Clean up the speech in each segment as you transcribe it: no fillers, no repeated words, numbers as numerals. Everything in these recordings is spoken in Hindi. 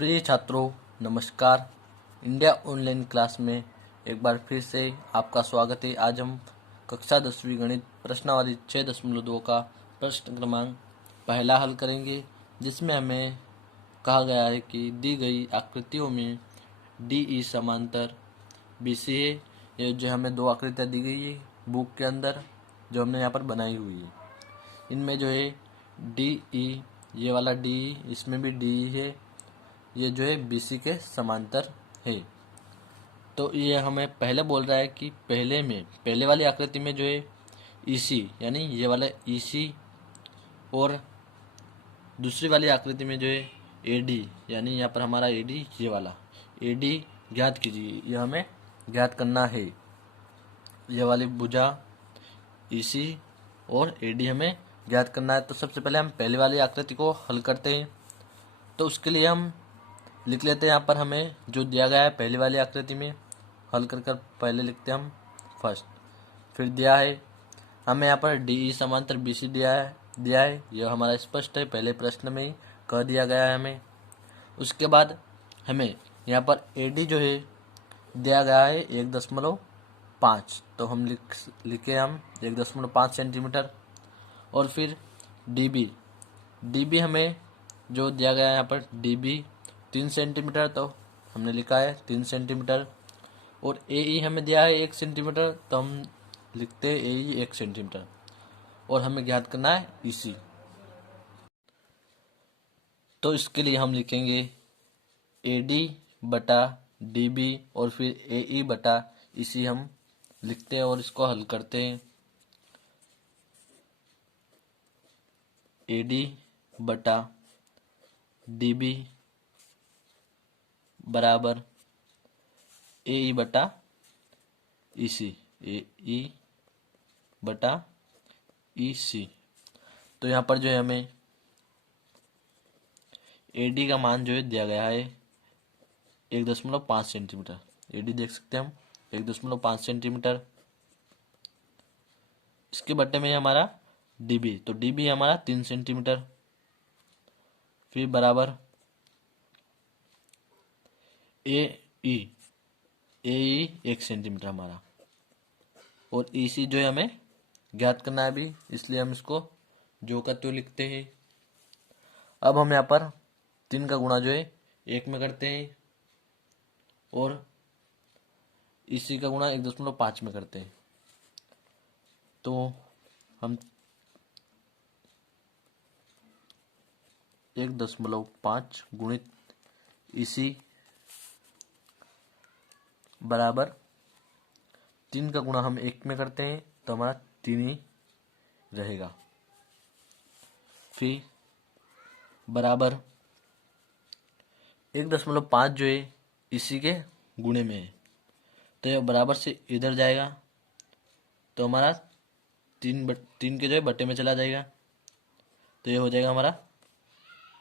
प्रिय छात्रों, नमस्कार। इंडिया ऑनलाइन क्लास में एक बार फिर से आपका स्वागत है। आज हम कक्षा 10वीं गणित प्रश्नावली 6.2 का प्रश्न क्रमांक पहला हल करेंगे, जिसमें हमें कहा गया है कि दी गई आकृतियों में डी ई समांतर बी सी है। ये जो हमें दो आकृतियाँ दी गई है बुक के अंदर, जो हमने यहाँ पर बनाई हुई है। इनमें जो है डी ई, ये वाला डी ई, इसमें भी डी ई है, ये जो है बीसी के समांतर है। तो ये हमें पहले बोल रहा है कि पहले वाली आकृति में जो है ईसी यानी ये वाला ईसी, और दूसरी वाली आकृति में जो है एडी यानी यहाँ पर हमारा एडी, ये वाला एडी ज्ञात कीजिए। ये हमें ज्ञात करना है। ये वाली भुजा ईसी और एडी हमें ज्ञात करना है। तो सबसे पहले हम पहले वाली आकृति को हल करते हैं। तो उसके लिए हम लिख लेते हैं यहाँ पर हमें जो दिया गया है पहली वाली आकृति में, हल कर कर पहले लिखते हैं हम फर्स्ट। फिर दिया है हमें यहाँ पर डी ई समांतर बी सी दिया है। यह हमारा स्पष्ट है, पहले प्रश्न में ही कह दिया गया है हमें। उसके बाद हमें यहाँ पर ए डी जो है दिया गया है 1.5, तो हम लिखे हम 1.5 सेंटीमीटर। और फिर डी बी हमें जो दिया गया है यहाँ पर डी बी 3 सेंटीमीटर, तो हमने लिखा है 3 सेंटीमीटर। और ए ई हमें दिया है 1 सेंटीमीटर, तो हम लिखते हैं ए ई 1 सेंटीमीटर। और हमें ज्ञात करना है ई सी। तो इसके लिए हम लिखेंगे ए डी बटा डी बी और फिर ए ई बटा ई सी हम लिखते हैं और इसको हल करते हैं। ए डी बटा डी बी बराबर ए ई बटा ई सी, ए ई बटा ई सी। तो यहाँ पर जो है हमें ए डी का मान जो है दिया गया है 1.5 सेंटीमीटर। ए डी देख सकते हैं हम 1.5 सेंटीमीटर। इसके बट्टे में हमारा डी बी, तो डी बी हमारा 3 सेंटीमीटर। फिर बराबर ए ई 1 सेंटीमीटर हमारा। और ई सी जो है हमें ज्ञात करना है अभी, इसलिए हम इसको जो का त्यों लिखते हैं। अब हम यहाँ पर 3 का गुणा जो है 1 में करते हैं और ई सी का गुणा 1.5 में करते हैं। तो हम 1.5 गुणित ई सी बराबर 3 का गुणा हम 1 में करते हैं, तो हमारा 3 ही रहेगा। फिर बराबर 1.5 जो है इसी के गुणे में है, तो यह बराबर से इधर जाएगा, तो हमारा 3 के जो है बट्टे में चला जाएगा, तो ये हो जाएगा हमारा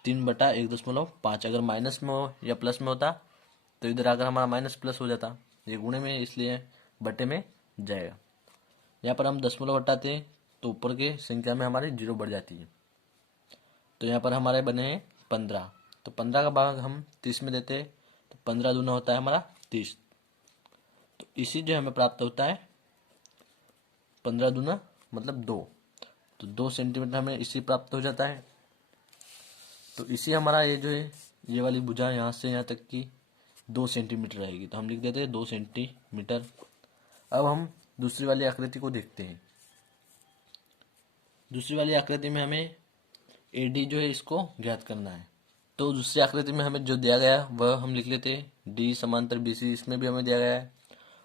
3/1.5। अगर माइनस में हो या प्लस में होता तो इधर आकर हमारा माइनस प्लस हो जाता। ये गुणे में है इसलिए बट्टे में जाएगा। यहाँ पर हम दशमलव हटाते हैं तो ऊपर के संख्या में हमारी 0 बढ़ जाती है। तो यहाँ पर हमारे बने हैं 15, तो 15 का भाग हम 30 में देते हैं, तो 15 दूना होता है हमारा 30। तो इसी जो हमें प्राप्त होता है 15 दूना मतलब 2, तो 2 सेंटीमीटर हमें इसी प्राप्त हो जाता है। तो इसी हमारा ये जो है ये वाली भुजा यहाँ से यहाँ तक की 2 सेंटीमीटर रहेगी, तो हम लिख देते हैं 2 सेंटीमीटर। अब हम दूसरी वाली आकृति को देखते हैं। दूसरी वाली आकृति में हमें ए डी जो है इसको ज्ञात करना है। तो दूसरी आकृति में हमें जो दिया गया वह हम लिख लेते हैं डी समांतर बी सी, इसमें भी हमें दिया गया है।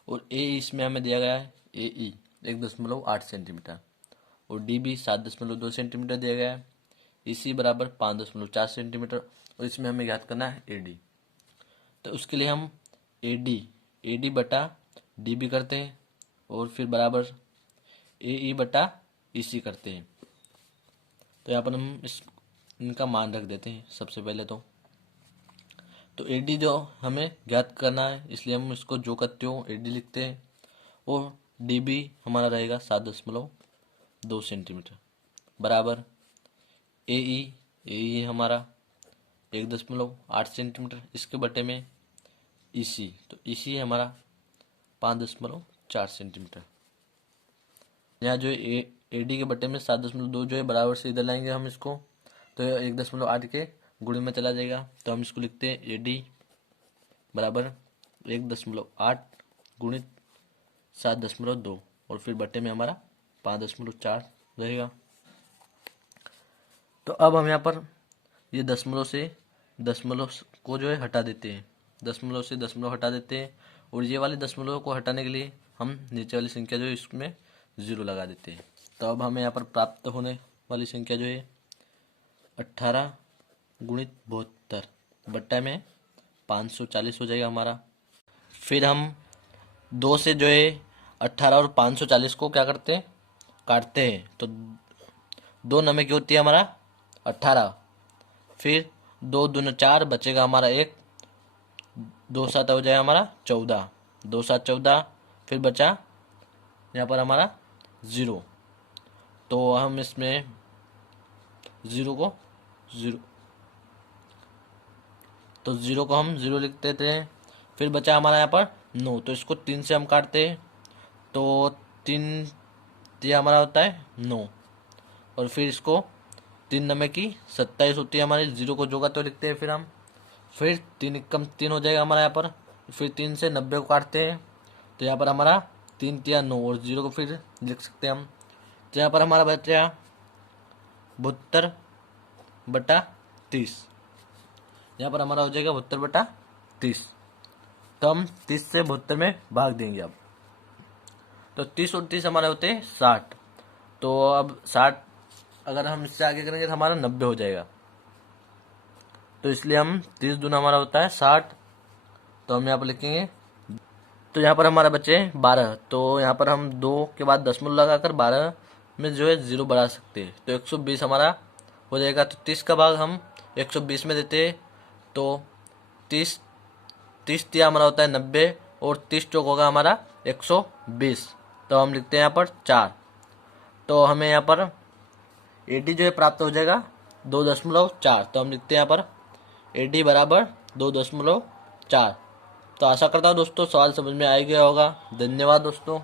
और ए इसमें हमें दिया गया है ए ई 1.8 सेंटीमीटर और डी बी 7.2 सेंटीमीटर दिया गया है। इसी बराबर 5.4 सेंटीमीटर और इसमें हमें ज्ञात करना है ए डी। तो उसके लिए हम ए डी बटा डी बी करते हैं और फिर बराबर ए ई बटा ई सी करते हैं। तो यहाँ पर हम इनका मान रख देते हैं सबसे पहले। तो ए डी जो हमें ज्ञात करना है इसलिए हम इसको जो का त्यों ए डी लिखते हैं और डी बी हमारा रहेगा 7.2 सेंटीमीटर बराबर ए ई हमारा 1.8 सेंटीमीटर, इसके बटे में EC, तो EC है हमारा 5.4 सेंटीमीटर। यहाँ जो है AD के बटे में 7.2 जो है बराबर से इधर लाएंगे हम इसको, तो 1.8 के गुणे में चला जाएगा, तो हम इसको लिखते हैं AD बराबर 1.8 गुणित 7.2 और फिर बटे में हमारा 5.4 रहेगा। तो अब हम यहाँ पर ये दशमलव को जो है हटा देते हैं, दशमलव से दशमलव हटा देते हैं, और ये वाले दशमलव को हटाने के लिए हम नीचे वाली संख्या जो है इसमें 0 लगा देते हैं। तो अब हमें यहाँ पर प्राप्त होने वाली संख्या जो है 18 गुणित 72 बट्टा में 540 हो जाएगा हमारा। फिर हम 2 से जो है 18 और 540 को क्या करते हैं, काटते हैं, तो 2 नमे की होती है हमारा 18, फिर 2 दूनी 4 बचेगा हमारा 1, 2 7 हो जाएगा हमारा 14, 2 7 14, फिर बचा यहाँ पर हमारा 0, तो हम इसमें 0 को 0 लिख देते हैं। फिर बचा हमारा यहाँ पर 9, तो इसको 3 से हम काटते हैं, तो 3 ये हमारा होता है 9, और फिर इसको 3 नमे की 27 होती है हमारी, 0 को जोगा तो लिखते हैं फिर हम, फिर 3 कम 3 हो जाएगा हमारा यहाँ पर, फिर 3 से 90 को काटते हैं, तो यहाँ पर हमारा 3 तिया 9 और 0 को फिर लिख सकते हैं हम, तो यहाँ पर हमारा बचा 72/30, यहाँ पर हमारा हो जाएगा 72/30, तो हम 30 से 72 में भाग देंगे अब, तो 30 और 30 हमारे होते हैं 60, तो अब 60 अगर हम इससे आगे करेंगे तो हमारा 90 हो जाएगा, तो इसलिए हम 30 दूना हमारा होता है 60, तो हम यहाँ पर लिखेंगे, तो यहाँ पर हमारा बचे 12, तो यहाँ पर हम 2 के बाद दशमलव लगाकर 12 में जो है 0 बढ़ा सकते हैं, तो 120 हमारा हो जाएगा। तो 30 का भाग हम 120 में देते हैं, तो 30 तिया हमारा होता है 90, और 30 चौक होगा हमारा 120, तो हम लिखते हैं यहाँ पर 4, तो हमें यहाँ पर AD जो है प्राप्त हो जाएगा 2.4, तो हम लिखते हैं यहाँ पर AD बराबर 2.4। तो आशा करता हूँ दोस्तों सवाल समझ में आ गया होगा। धन्यवाद दोस्तों।